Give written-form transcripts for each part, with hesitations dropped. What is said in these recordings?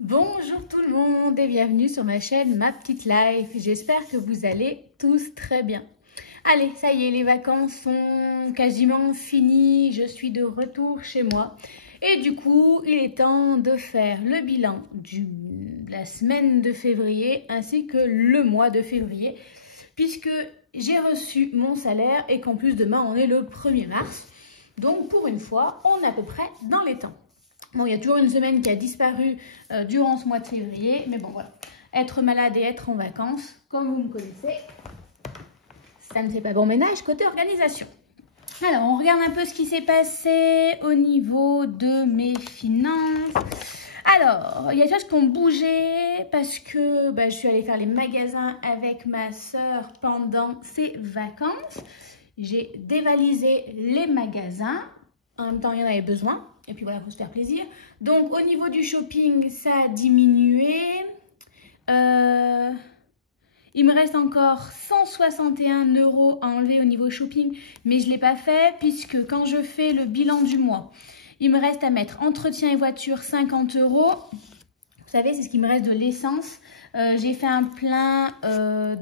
Bonjour tout le monde et bienvenue sur ma chaîne Ma Petite Life. J'espère que vous allez tous très bien. Allez, ça y est, les vacances sont quasiment finies. Je suis de retour chez moi. Et du coup, il est temps de faire le bilan de la semaine de février ainsi que le mois de février. Puisque j'ai reçu mon salaire et qu'en plus demain on est le 1er mars. Donc pour une fois, on est à peu près dans les temps. Bon, il y a toujours une semaine qui a disparu durant ce mois de février, mais bon, voilà. Être malade et être en vacances, comme vous me connaissez, ça ne fait pas bon ménage côté organisation. Alors, on regarde un peu ce qui s'est passé au niveau de mes finances. Alors, il y a des choses qui ont bougé parce que je suis allée faire les magasins avec ma soeur pendant ses vacances. J'ai dévalisé les magasins. En même temps, il y en avait besoin. Et puis voilà, il faut se faire plaisir. Donc, au niveau du shopping, ça a diminué. Il me reste encore 161 € à enlever au niveau shopping. Mais je ne l'ai pas fait puisque quand je fais le bilan du mois, il me reste à mettre entretien et voiture 50 €. Vous savez, c'est ce qui me reste de l'essence. J'ai fait un plein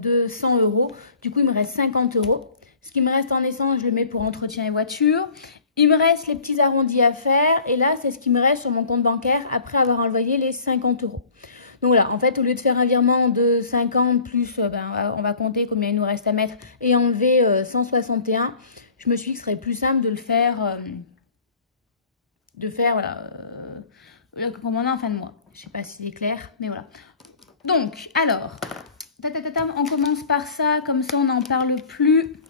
de 100 €. Du coup, il me reste 50 €. Ce qui me reste en essence, je le mets pour entretien et voiture. Il me reste les petits arrondis à faire et là, c'est ce qui me reste sur mon compte bancaire après avoir envoyé les 50 €. Donc voilà, en fait, au lieu de faire un virement de 50 plus, on va compter combien il nous reste à mettre et enlever 161, je me suis dit que ce serait plus simple de le faire, voilà, comme on est en fin de mois. Je ne sais pas si c'est clair, mais voilà. Donc, alors, on commence par ça, comme ça on n'en parle plus.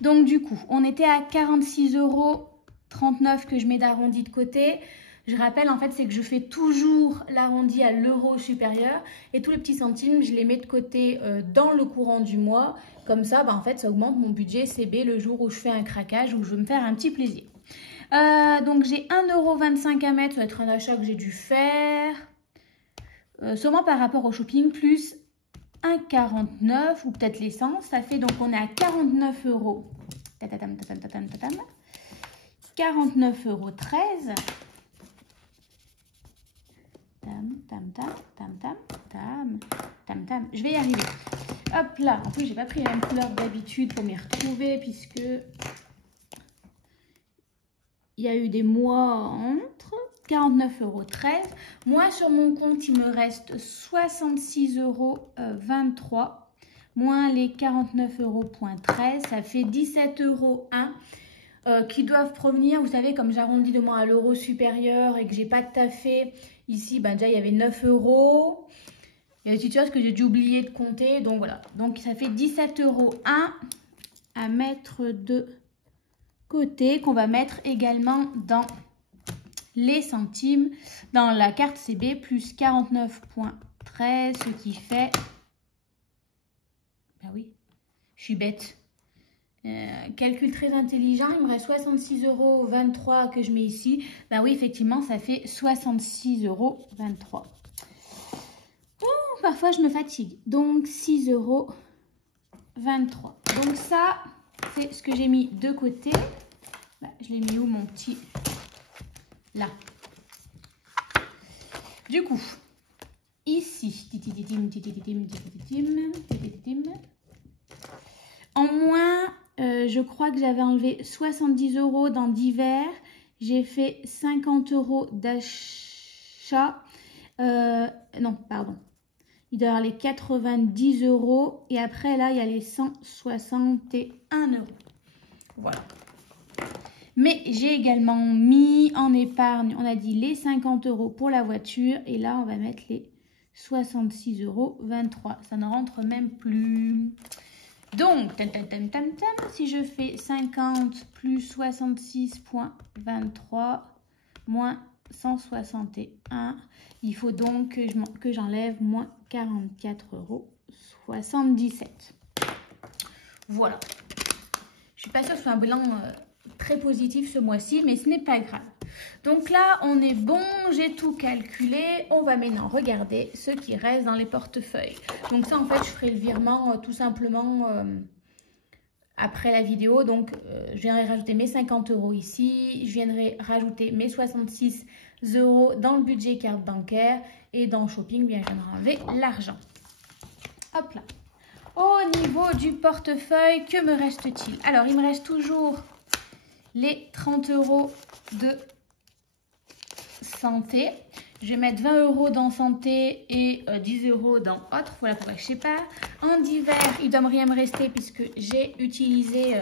Donc du coup, on était à 46,39 € que je mets d'arrondi de côté. Je rappelle, en fait, c'est que je fais toujours l'arrondi à l'euro supérieur. Et tous les petits centimes, je les mets de côté dans le courant du mois. Comme ça, en fait, ça augmente mon budget CB le jour où je fais un craquage ou je veux me faire un petit plaisir. Donc j'ai 1,25 € à mettre, ça va être un achat que j'ai dû faire. Sûrement par rapport au shopping, plus 1,49 € ou peut-être l'essence. Ça fait donc on est à 49 €. 49,13 €. Je vais y arriver. Hop là. En plus, j'ai pas pris la même couleur que d'habitude pour m'y retrouver puisque il y a eu des mois entre 49,13 €. Moi, sur mon compte, il me reste 66,23 € moins les 49,13 €. Ça fait 17,01 € qui doivent provenir. Vous savez, comme j'arrondis de moi à l'euro supérieur et que j'ai pas taffé ici, déjà, il y avait 9 €. Il y a des petites choses que j'ai dû oublier de compter. Donc, voilà. Donc, ça fait 17,01 € à mettre de côté, qu'on va mettre également dans les centimes, dans la carte CB, plus 49,13 €, ce qui fait... oui, je suis bête. Calcul très intelligent, il me reste 66,23 € que je mets ici. Oui, effectivement, ça fait 66,23 €. Parfois, je me fatigue. Donc, 6,23 €. Donc, ça, c'est ce que j'ai mis de côté. Je l'ai mis où, mon petit? Là. Du coup, ici, en moins, je crois que j'avais enlevé 70 € dans divers. J'ai fait 50 € d'achat. Non, pardon. Il doit y avoir les 90 € et après là, il y a les 161 €. Voilà. Mais j'ai également mis en épargne, on a dit les 50 € pour la voiture. Et là, on va mettre les 66,23 €. Ça ne rentre même plus. Donc, si je fais 50 plus 66,23 moins 161, il faut donc que j'enlève moins 44,77 €. Voilà. Je suis pas sûre que ce soit un bilan très positif ce mois-ci, mais ce n'est pas grave. Donc là, on est bon, j'ai tout calculé. On va maintenant regarder ce qui reste dans les portefeuilles. Donc ça, en fait, je ferai le virement tout simplement après la vidéo. Donc, je viendrai rajouter mes 50 € ici. Je viendrai rajouter mes 66 euros dans le budget carte bancaire. Et dans shopping, bien, je vais enlever l'argent. Hop là. Au niveau du portefeuille, que me reste-t-il? Alors, il me reste toujours les 30 euros de santé. Je vais mettre 20 euros dans santé et 10 euros dans autre. Voilà pourquoi je sais pas. En divers, il ne doit rien me rester puisque j'ai utilisé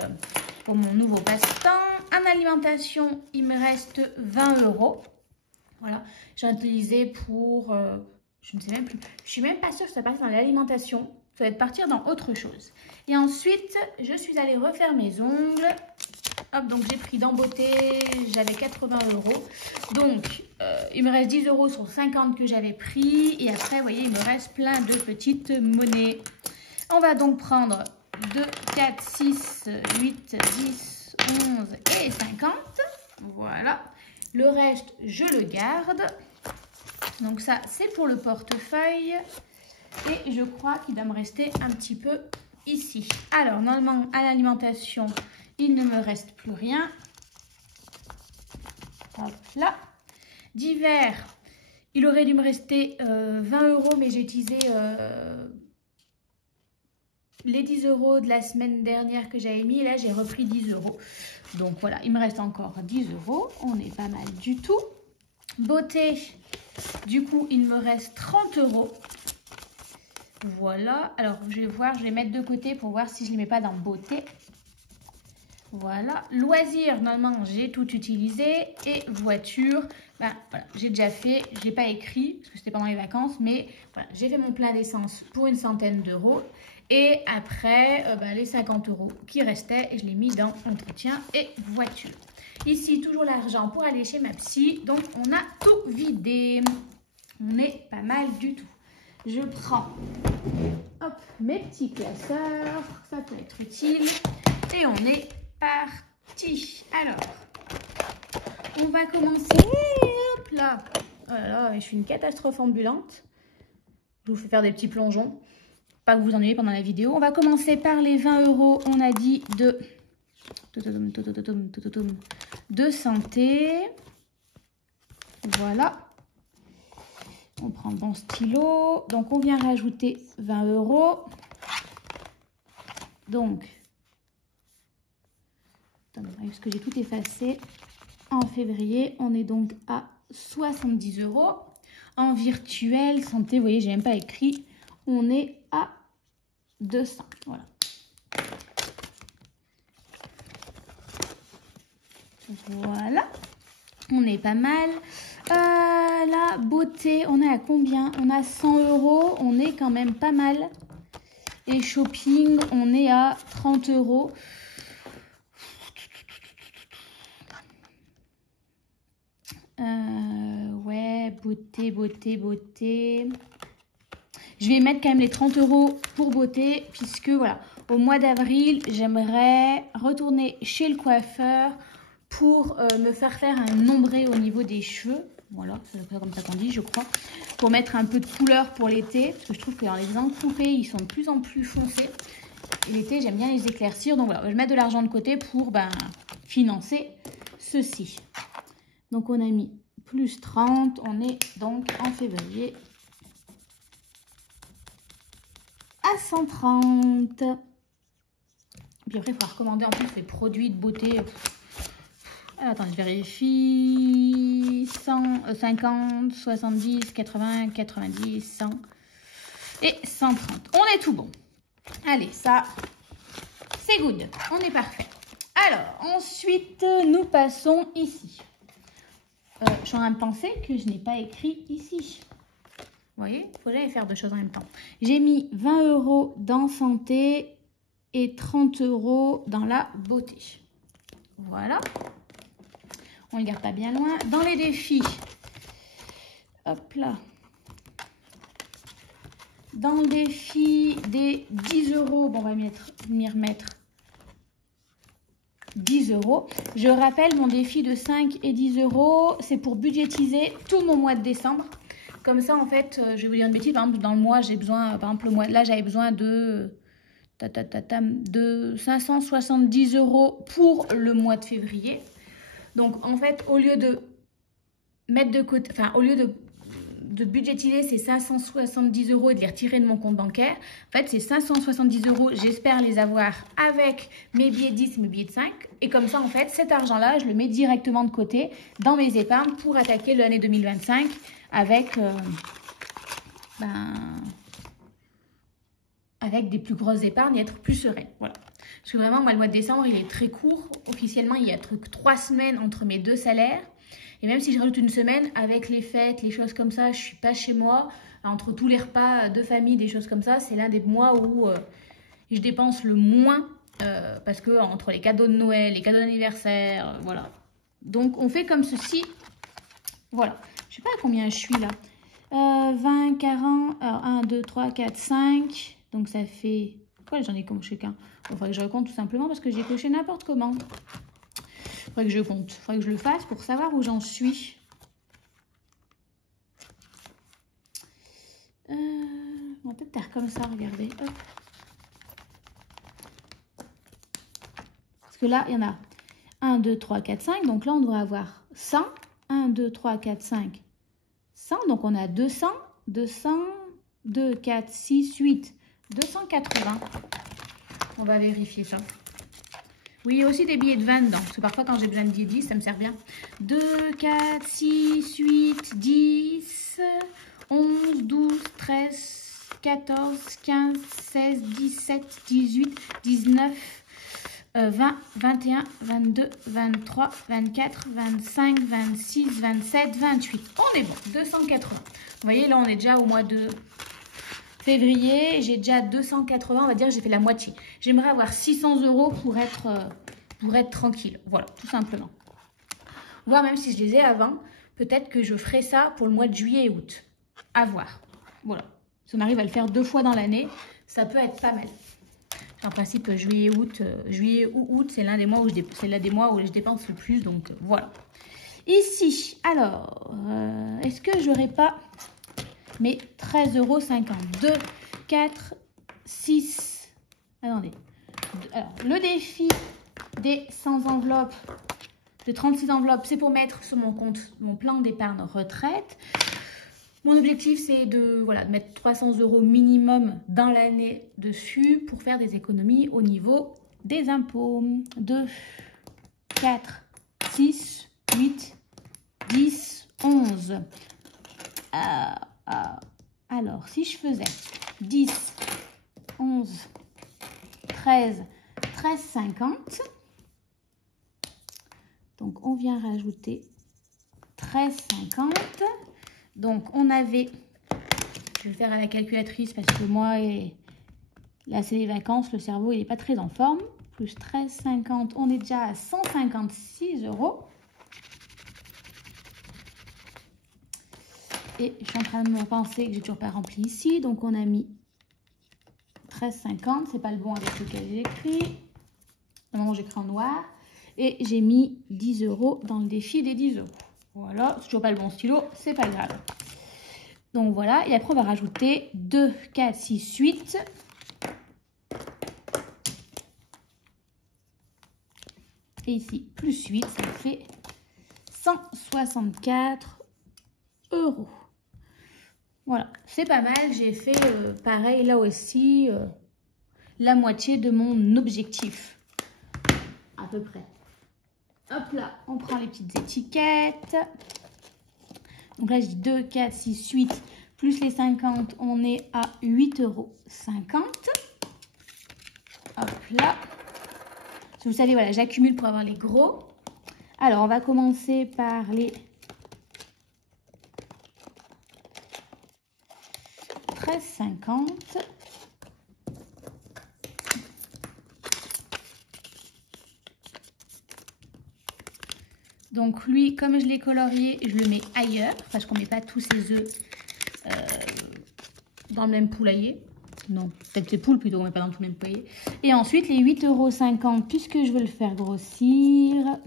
pour mon nouveau passe-temps. En alimentation, il me reste 20 euros. Voilà, j'ai utilisé pour, je ne sais même plus. Je suis même pas sûre que ça passe dans l'alimentation. Ça va être partir dans autre chose. Et ensuite, je suis allée refaire mes ongles. Hop, donc j'ai pris dans beauté, j'avais 80 euros. Donc, il me reste 10 euros sur 50 que j'avais pris. Et après, vous voyez, il me reste plein de petites monnaies. On va donc prendre 2, 4, 6, 8, 10, 11 et 50. Voilà. Le reste, je le garde. Donc ça, c'est pour le portefeuille. Et je crois qu'il doit me rester un petit peu ici. Alors, normalement, à l'alimentation, il ne me reste plus rien. Hop là. Divers, il aurait dû me rester 20 euros, mais j'ai utilisé les 10 euros de la semaine dernière que j'avais mis. Et là, j'ai repris 10 euros. Donc voilà, il me reste encore 10 euros. On n'est pas mal du tout. Beauté, du coup, il me reste 30 euros. Voilà, alors je vais voir, je vais mettre de côté pour voir si je ne les mets pas dans beauté. Voilà, loisirs, normalement j'ai tout utilisé. Et voiture, ben, voilà, j'ai déjà fait, je n'ai pas écrit parce que c'était pendant les vacances, mais voilà, j'ai fait mon plein d'essence pour une centaine d'euros. Et après, ben, les 50 euros qui restaient, je l'ai mis dans entretien et voiture. Ici, toujours l'argent pour aller chez ma psy, donc on a tout vidé. On est pas mal du tout. Je prends hop, mes petits classeurs, ça peut être utile. Et on est parti. Alors, on va commencer. Hop là. Oh là là, je suis une catastrophe ambulante. Je vous fais faire des petits plongeons. Pas que vous ennuyez pendant la vidéo. On va commencer par les 20 euros, on a dit, de santé. Voilà. On prend le bon stylo. Donc, on vient rajouter 20 euros. Donc, parce que j'ai tout effacé. En février, on est donc à 70 euros. En virtuel, santé, vous voyez, j'ai même pas écrit. On est à 200. Voilà. Voilà. On est pas mal. La beauté, on est à combien? On a 100 euros. On est quand même pas mal. Et shopping, on est à 30 euros. Ouais, beauté, beauté, beauté. Je vais mettre quand même les 30 euros pour beauté, puisque voilà, au mois d'avril, j'aimerais retourner chez le coiffeur pour me faire un ombré au niveau des cheveux. Voilà, c'est comme ça qu'on dit, je crois. Pour mettre un peu de couleur pour l'été, parce que je trouve que dans les encoupés, ils sont de plus en plus foncés. Et l'été, j'aime bien les éclaircir. Donc voilà, je vais mettre de l'argent de côté pour financer ceci. Donc on a mis plus 30, on est donc en février à 130. Puis après, il faudra recommander en plus les produits de beauté. Attends, je vérifie. 100, 50, 70, 80, 90, 100 et 130. On est tout bon. Allez, ça, c'est good. On est parfait. Alors, ensuite, nous passons ici. Je suis en train de penser que je n'ai pas écrit ici. Vous voyez, il faut que j'aille faire deux choses en même temps. J'ai mis 20 euros dans santé et 30 euros dans la beauté. Voilà. On ne le garde pas bien loin. Dans les défis, hop là. Dans le défi des 10 euros, bon, on va m'y remettre 10 euros. Je rappelle, mon défi de 5 et 10 euros, c'est pour budgétiser tout mon mois de décembre. Comme ça, en fait, je vais vous dire une bêtise. Par exemple, dans le mois, j'ai besoin, par exemple, le mois, là, j'avais besoin de 570 euros pour le mois de février. Donc, en fait, au lieu de mettre de côté, enfin, au lieu de budgétiser ces 570 € et de les retirer de mon compte bancaire, en fait, ces 570 €, j'espère les avoir avec mes billets de 10, mes billets de 5. Et comme ça, en fait, cet argent-là, je le mets directement de côté dans mes épargnes pour attaquer l'année 2025 avec, avec des plus grosses épargnes et être plus sereine. Voilà. Parce que vraiment, moi, le mois de décembre, il est très court. Officiellement, il y a 3 semaines entre mes 2 salaires. Et même si je rajoute une semaine, avec les fêtes, les choses comme ça, je ne suis pas chez moi. Entre tous les repas de famille, des choses comme ça, c'est l'un des mois où je dépense le moins. Parce que entre les cadeaux de Noël, les cadeaux d'anniversaire, voilà. Donc, on fait comme ceci. Voilà. Je ne sais pas à combien je suis là. 20, 40, alors 1, 2, 3, 4, 5. Donc, ça fait... Pourquoi j'en ai coché qu'un? Il faudrait que je recompte tout simplement parce que j'ai coché n'importe comment. Il faudrait que je compte. Il faudrait que je le fasse pour savoir où j'en suis. On va peut-être faire comme ça, regardez. Hop. Parce que là, il y en a 1, 2, 3, 4, 5. Donc là, on devrait avoir 100. 1, 2, 3, 4, 5. 100. Donc on a 200, 200, 2, 4, 6, 8. 280. On va vérifier ça. Oui, il y a aussi des billets de 20 dedans. Parce que parfois, quand j'ai besoin de 10, ça me sert bien. 2, 4, 6, 8, 10, 11, 12, 13, 14, 15, 16, 17, 18, 19, 20, 21, 22, 23, 24, 25, 26, 27, 28. On est bon. 280. Vous voyez, là, on est déjà au mois de... février, j'ai déjà 280, on va dire, j'ai fait la moitié. J'aimerais avoir 600 € pour être tranquille. Voilà, tout simplement. Voire même si je les ai avant, peut-être que je ferai ça pour le mois de juillet et août. À voir. Voilà. Si on arrive à le faire 2 fois dans l'année, ça peut être pas mal. En principe, juillet ou août, c'est l'un des mois où je dépense le plus. Donc, voilà. Ici, alors, est-ce que j'aurais pas... mais 13,50 €. 2, 4, 6. Attendez. Alors, le défi des 100 enveloppes, de 36 enveloppes, c'est pour mettre sur mon compte, mon plan d'épargne retraite. Mon objectif, c'est de mettre 300 € minimum dans l'année dessus pour faire des économies au niveau des impôts. 2, 4, 6, 8, 10, 11. Alors, si je faisais 10, 11, 13, 13,50. Donc, on vient rajouter 13,50. Donc, on avait... Je vais le faire à la calculatrice parce que moi, là, c'est les vacances. Le cerveau, il n'est pas très en forme. Plus 13,50. On est déjà à 156 €. Et je suis en train de me penser que j'ai toujours pas rempli ici. Donc, on a mis 13,50. C'est pas le bon avec lequel j'ai écrit. Non, j'écris en noir. Et j'ai mis 10 € dans le défi des 10 €. Voilà. C'est toujours pas le bon stylo. C'est pas grave. Donc, voilà. Et après, on va rajouter 2, 4, 6, 8. Et ici, plus 8, ça fait 164 €. Voilà, c'est pas mal. J'ai fait pareil là aussi, la moitié de mon objectif. À peu près. Hop là, on prend les petites étiquettes. Donc là, je dis 2, 4, 6, 8, plus les 50, on est à 8,50 €. Hop là. Vous savez, voilà, j'accumule pour avoir les gros. Alors, on va commencer par les 13,50. Donc lui, comme je l'ai colorié, je le mets ailleurs parce qu'on ne met pas tous ses œufs dans le même poulailler. Non, peut-être les poules plutôt, on ne met pas dans tout le même poulailler. Et ensuite, les 8,50 €, puisque je veux le faire grossir.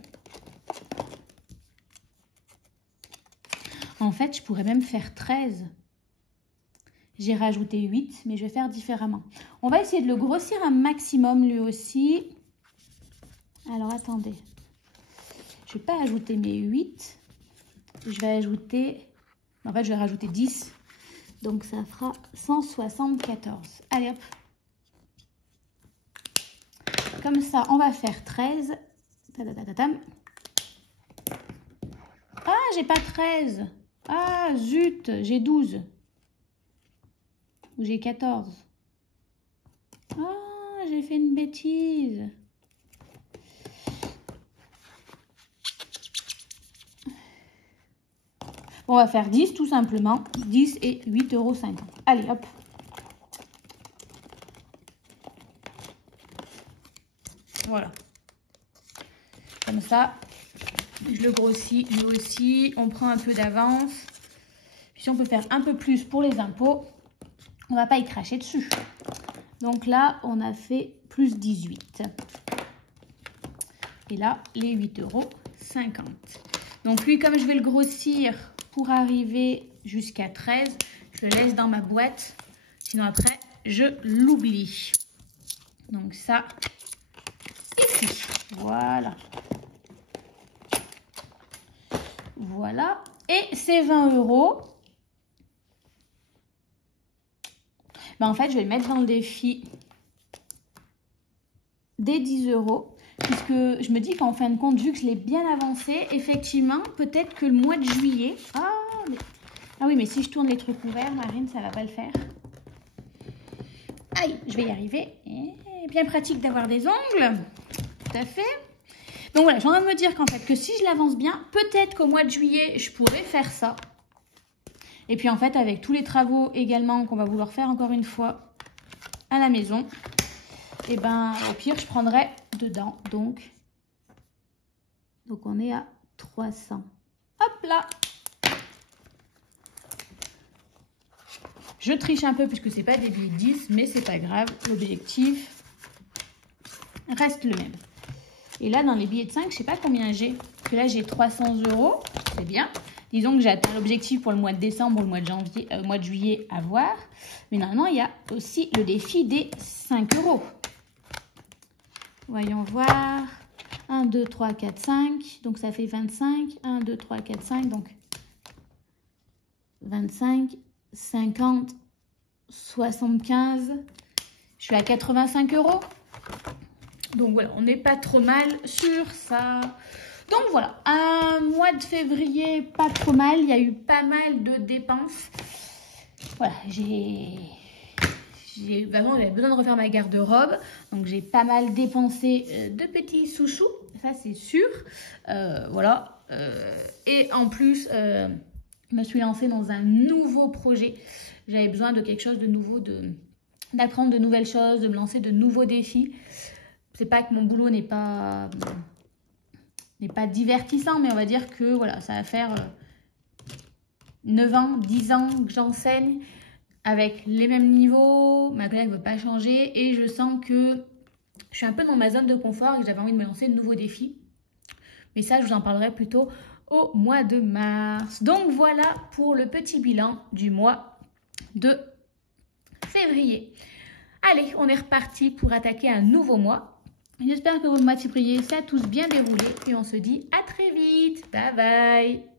En fait, je pourrais même faire 13. J'ai rajouté 8, mais je vais faire différemment. On va essayer de le grossir un maximum lui aussi. Alors, attendez. Je ne vais pas ajouter mes 8. je vais ajouter... En fait, je vais rajouter 10. Donc, ça fera 174. Allez, hop. Comme ça, on va faire 13. Tadadadadam. Ah, j'ai pas 13. Ah, zut, j'ai 12. Ou j'ai 14. Ah, j'ai fait une bêtise. On va faire 10 tout simplement. 10 et 8,50 €. Allez, hop. Voilà. Comme ça, je le grossis, lui aussi. On prend un peu d'avance. Puis si on peut faire un peu plus pour les impôts, on ne va pas y cracher dessus. Donc là, on a fait plus 18. Et là, les 8,50 €. Donc lui, comme je vais le grossir pour arriver jusqu'à 13, je le laisse dans ma boîte. Sinon après, je l'oublie. Donc ça, ici. Voilà. Voilà. Et c'est 20 €. Ben, en fait, je vais le mettre dans le défi des 10 €. Puisque je me dis qu'en fin de compte, vu que je l'ai bien avancé, effectivement, peut-être que le mois de juillet... Ah oui, mais si je tourne les trucs ouverts, Marine, ça va pas le faire. Aïe, je vais y arriver. Et bien pratique d'avoir des ongles. Tout à fait. Donc voilà, j'ai envie de me dire qu'en fait, que si je l'avance bien, peut-être qu'au mois de juillet, je pourrais faire ça. Et puis en fait, avec tous les travaux également qu'on va vouloir faire encore une fois à la maison, et ben au pire, je prendrai dedans. Donc on est à 300. Hop là! Je triche un peu puisque c'est pas des billets de 10, mais c'est pas grave. L'objectif reste le même. Et là, dans les billets de 5, je sais pas combien j'ai. Parce que là, j'ai 300 €. C'est bien. Disons que j'ai atteint l'objectif pour le mois de décembre ou le mois de janvier, mois de juillet à voir. Mais normalement, il y a aussi le défi des 5 €. Voyons voir. 1, 2, 3, 4, 5. Donc, ça fait 25. 1, 2, 3, 4, 5. Donc, 25, 50, 75. Je suis à 85 €. Donc, voilà, on n'est pas trop mal sur ça. Donc, voilà, un mois de février, pas trop mal. Il y a eu pas mal de dépenses. Voilà, vraiment, j'avais besoin de refaire ma garde-robe. Donc, j'ai pas mal dépensé de petits sous-sous. Ça, c'est sûr. Voilà. Et en plus, je me suis lancée dans un nouveau projet. J'avais besoin de quelque chose de nouveau, d'apprendre de nouvelles choses, de me lancer de nouveaux défis. C'est pas que mon boulot n'est pas divertissant, mais on va dire que voilà, ça va faire 9 ans, 10 ans que j'enseigne avec les mêmes niveaux. Ma collègue ne veut pas changer et je sens que je suis un peu dans ma zone de confort et que j'avais envie de me lancer de nouveaux défis. Mais ça, je vous en parlerai plutôt au mois de mars. Donc voilà pour le petit bilan du mois de février. Allez, on est reparti pour attaquer un nouveau mois. J'espère que vos mois de février, ça a tous bien déroulé et on se dit à très vite. Bye bye.